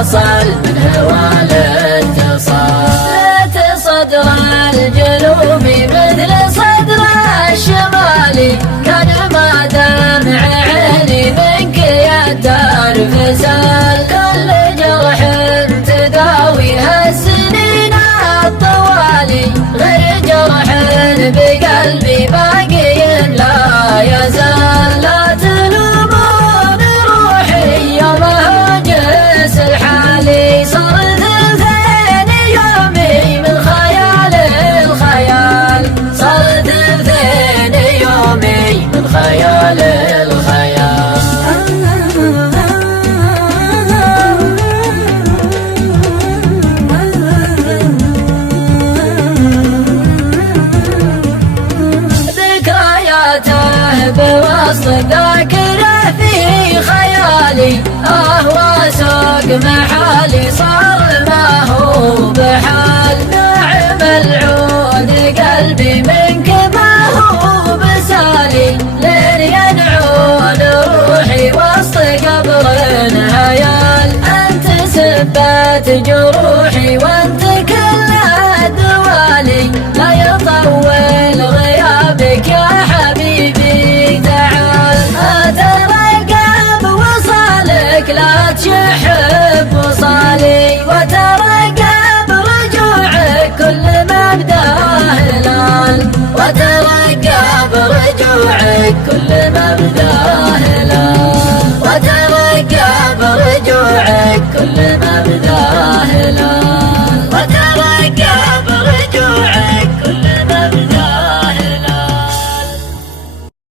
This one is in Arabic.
وصل من هوى الاتصال. صدر الجنوبي مثل صدر الشمالي، كان ما دمع عيني منك يدار فسال. كل جرح تداويها السنين الطوالي، غير جرح بقلبي باقي لا يزال. لا تلومون روحي يوم هجس الحالي، صرت ثلثين يومي من خيال الخيال. صرت ثلثين يومي من خيال الخيال. بوسط ذاكرة في خيالي، وسوق محالي صار ما هو بحال. نعم العود قلبي منك ما هو بسالي، لين ينعون روحي وسط قبر هيال. أنت سبت جروحي وأنت كل الدوالي، لا يطول غيابك يا حبيبي تعال. أترقب وصالك لا تشحب وصالي، وترقب رجوعك كل ما بداه هلال. وترقب رجوعك كل ما بداه